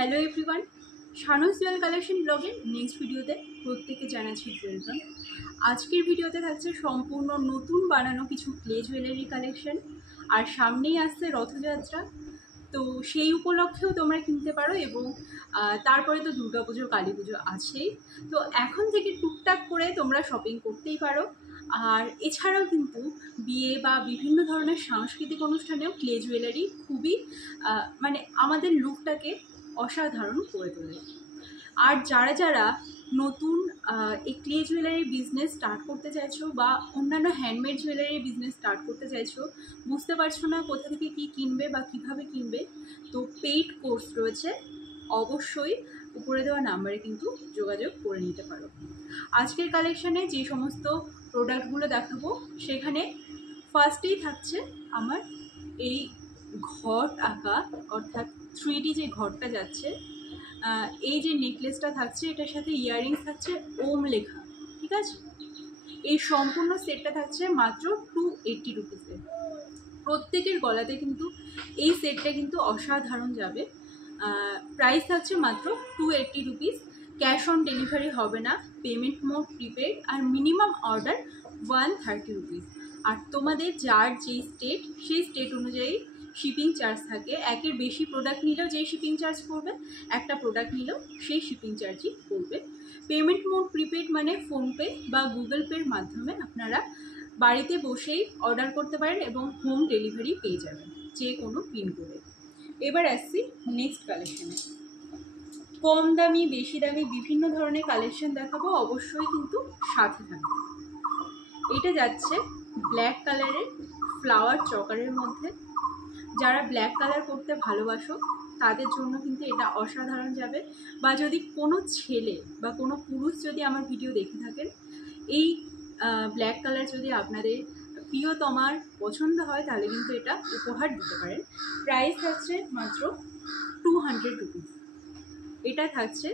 Hello everyone, শানুস Jewel collection ব্লগের next ভিডিওতে প্রত্যেকে জানাচ্ছি ওয়েলকাম। আজকের ভিডিওতে থাকছে সম্পূর্ণ নতুন বানানো কিছু ক্লে জুয়েলারি কালেকশন। আর সামনেই আসছে রথযাত্রা, তো সেই উপলক্ষেও তোমরা কিনতে পারো এবং তারপরে তো দুর্গাপুজো, কালী পুজো আছেই। তো এখন থেকে টুকটাক করে তোমরা শপিং করতেই পারো। আর এছাড়াও কিন্তু বিয়ে বা বিভিন্ন ধরনের সাংস্কৃতিক অনুষ্ঠানেও ক্লে জুয়েলারি খুবই মানে আমাদের লুকটাকে অসাধারণ করে তোলে। আর যারা যারা নতুন এই ক্লে জুয়েলারি বিজনেস স্টার্ট করতে চাইছো বা অন্যান্য হ্যান্ডমেড জুয়েলারি বিজনেস স্টার্ট করতে চাইছো, বুঝতে পারছো না কোথা থেকে কী কিনবে বা কিভাবে কিনবে, তো পেইড কোর্স রয়েছে, অবশ্যই উপরে দেওয়া নাম্বারে কিন্তু যোগাযোগ করে নিতে পারো। আজকের কালেকশানে যে সমস্ত প্রোডাক্টগুলো দেখাবো সেখানে ফার্স্টেই থাকছে আমার এই ঘট আঁকা, অর্থাৎ 3D যে ঘরটা যাচ্ছে, এই যে নেকলেসটা থাকছে, এটার সাথে ইয়াররিংস থাকছে ওম লেখা, ঠিক আছে। এই সম্পূর্ণ সেটটা থাকছে মাত্র 280 রুপিসে। প্রত্যেকের গলাতে কিন্তু এই সেটটা কিন্তু অসাধারণ যাবে। প্রাইস থাকছে মাত্র 280 রুপিস। ক্যাশ অন ডেলিভারি হবে না, পেমেন্ট মোড প্রিপেড, আর মিনিমাম অর্ডার 130 রুপিস। আর তোমাদের যার যেই স্টেট, সেই স্টেট অনুযায়ী শিপিং চার্জ থাকে। একের বেশি প্রোডাক্ট নিলেও যেই শিপিং চার্জ পড়বে, একটা প্রোডাক্ট নিলেও সেই শিপিং চার্জই পড়বে। পেমেন্ট মোড প্রিপেড মানে ফোনপে বা গুগল পের মাধ্যমে আপনারা বাড়িতে বসেই অর্ডার করতে পারেন এবং হোম ডেলিভারি পেয়ে যাবেন যে কোনো পিনকোডে। এবার আসছি নেক্সট কালেকশানে। কম দামি, বেশি দামি বিভিন্ন ধরনের কালেকশন দেখাবো, অবশ্যই কিন্তু সাথে থাকবে। এটা যাচ্ছে ব্ল্যাক কালারের ফ্লাওয়ার চকারের মধ্যে। যারা ব্ল্যাক কালার করতে ভালোবাসো তাদের জন্য কিন্তু এটা অসাধারণ যাবে। বা যদি কোনো ছেলে বা কোনো পুরুষ যদি আমার ভিডিও দেখে থাকেন, এই ব্ল্যাক কালার যদি আপনাদের প্রিয়তমার পছন্দ হয়, তাহলে কিন্তু এটা উপহার দিতে পারেন। প্রাইস থাকছে মাত্র 200 রুপিস। এটা থাকছে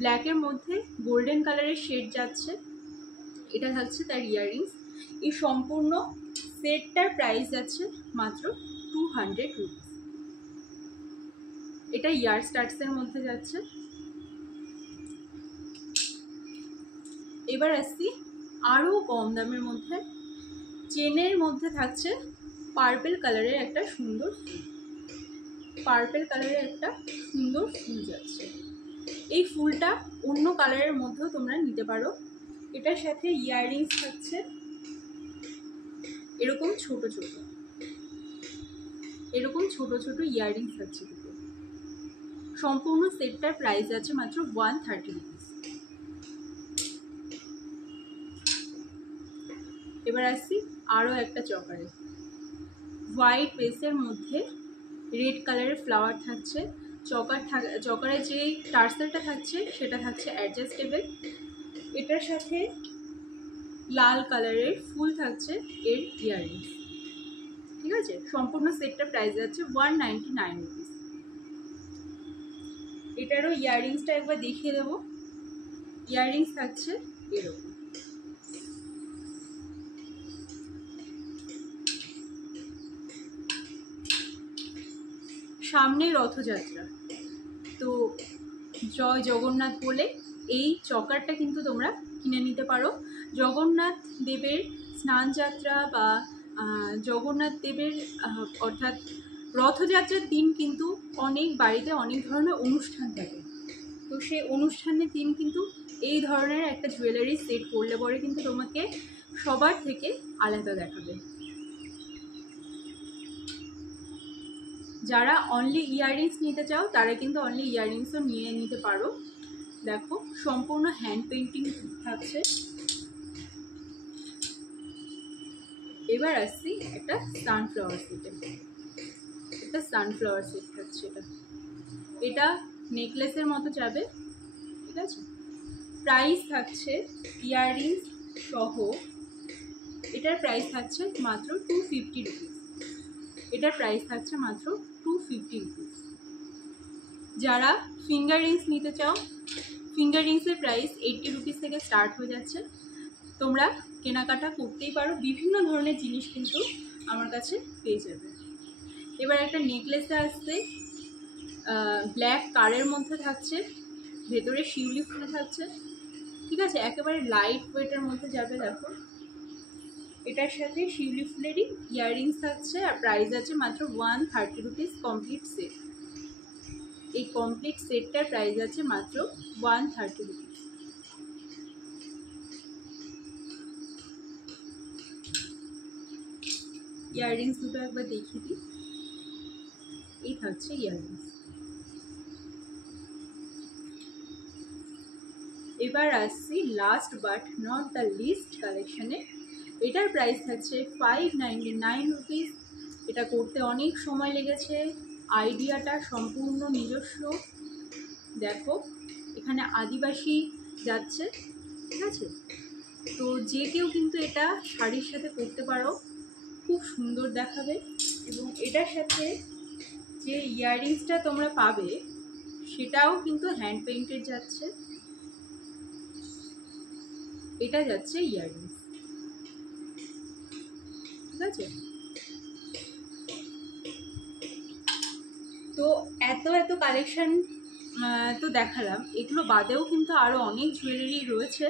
ব্ল্যাকের মধ্যে গোল্ডেন কালারের শেড যাচ্ছে, এটা থাকছে তার ইয়াররিংস। এই সম্পূর্ণ সেটটার প্রাইস যাচ্ছে মাত্র 200 রুপিস। এটা ইয়ার স্টার্টসের মধ্যে যাচ্ছে। এবার আসছি আরও কম দামের মধ্যে। চেনের মধ্যে থাকছে পার্পেল কালারের একটা সুন্দর ফুল, পার্পেল কালারের একটা সুন্দর ফুল যাচ্ছে। এই ফুলটা অন্য কালারের মধ্যেও তোমরা নিতে পারো। এটার সাথে ইয়াররিংস থাকছে এরকম ছোট ছোট, এরকম ছোট ছোট ইয়াররিংস থাকছে দুটো। সম্পূর্ণ সেটটার প্রাইস আছে মাত্র 130 রুপিস। এবার আসছি আরও একটা চকারে। হোয়াইট বেসের মধ্যে রেড কালারের ফ্লাওয়ার থাকছে। চকারে যে টার্সেলটা থাকছে সেটা থাকছে অ্যাডজাস্টেবল। এটার সাথে লাল কালারের ফুল থাকছে এর ইয়াররিংস, ঠিক আছে। সম্পূর্ণ সেটটার প্রাইস যাচ্ছে 199 রুপিস। এটারও ইয়াররিংসটা একবার দেখিয়ে দেবো। ইয়াররিংস থাকছে এরকম। সামনে রথযাত্রা, তো জয় জগন্নাথ বলে এই চকারটা কিন্তু তোমরা কিনে নিতে পারো। জগন্নাথ দেবের স্নানযাত্রা বা জগন্নাথ দেবের অর্থাৎ রথযাত্রার দিন কিন্তু অনেক বাড়িতে অনেক ধরনের অনুষ্ঠান থাকে। তো সেই অনুষ্ঠানের দিন কিন্তু এই ধরনের একটা জুয়েলারি সেট করলে পরে কিন্তু তোমাকে সবার থেকে আলাদা দেখাবে। যারা অনলি ইয়াররিংস নিতে চাও তারা কিন্তু অনলি ইয়াররিংসও নিয়ে নিতে পারো। দেখো সম্পূর্ণ হ্যান্ড পেন্টিং থাকছে। এবার আসছি একটা সানফ্লাওয়ার সেটে। একটা সানফ্লাওয়ার সেট থাকছে। এটা নেকলেসের মতো যাবে, ঠিক আছে। প্রাইস থাকছে ইয়াররিংস সহ, এটার প্রাইস থাকছে মাত্র 250 রুপিস। এটার প্রাইস থাকছে মাত্র 250 রুপিস। যারা ফিঙ্গার রিংস নিতে চাও, ফিঙ্গার রিংসের প্রাইস 80 রুপিস থেকে স্টার্ট হয়ে যাচ্ছে। তোমরা কেনাকাটা করতেই পারো, বিভিন্ন ধরনের জিনিস কিন্তু আমার কাছে পেয়ে যাবে। এবার একটা নেকলেসে আসছে ব্ল্যাক কারের মধ্যে থাকছে, ভেতরে শিউলি ফুল থাকছে, ঠিক আছে, একেবারে লাইট ওয়েটের মধ্যে যাবে। দেখো এটার সাথে শিউলি ফুলেরই ইয়াররিংস থাকছে আর প্রাইস আছে মাত্র 130 রুপিস কমপ্লিট সেট। এই কমপ্লিট সেটটার প্রাইস আছে মাত্র 130 রুপিস। ইয়াররিংস দুটো একবার দেখিয়ে দিই। এই থাকছে ইয়াররিংস। এবার আসছি last but not the least কালেকশনে। এটার প্রাইস থাকছে 599 রুপিস। এটা করতে অনেক সময় লেগেছে, আইডিয়াটা সম্পূর্ণ নিজস্ব। দেখো এখানে আদিবাসী যাচ্ছে, ঠিক আছে, তো যে কেউ কিন্তু এটা শাড়ির সাথে পরতে পারো, খুব সুন্দর দেখাবে। এবং এটার সাথে যে ইয়াররিংসটা তোমরা পাবে সেটাও কিন্তু হ্যান্ড পেইন্টেড যাচ্ছে। এটা যাচ্ছে ইয়াররিংস, ঠিক আছে। তো এত কালেকশন তো দেখালাম, এগুলো বাদেও কিন্তু আরও অনেক জুয়েলারি রয়েছে।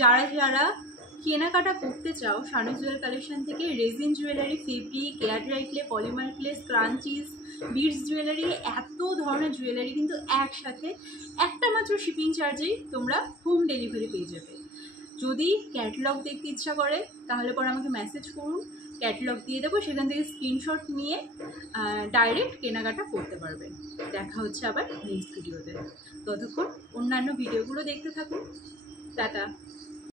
যারা কেনাকাটা করতে চাও শানু জুয়েল কালেকশন থেকে, resin jewellery, fabric, air dry clay, polymer clays, crunchies, beads jewellery, এত ধরনের জুয়েলারি কিন্তু একসাথে একটা মাত্র শিপিং চার্জেই তোমরা হোম ডেলিভারি পেয়ে যাবে। যদি ক্যাটালগ দেখতে ইচ্ছা করে তাহলে পরে আমাকে মেসেজ করুন, ক্যাটালগ দিয়ে দেবো, সেখান থেকে স্ক্রিনশট নিয়ে ডাইরেক্ট কেনাকাটা করতে পারবেন। দেখা হচ্ছে আবার নেক্সট ভিডিওতে। ততক্ষণ অন্যান্য ভিডিওগুলো দেখতে থাকুন। টাটা।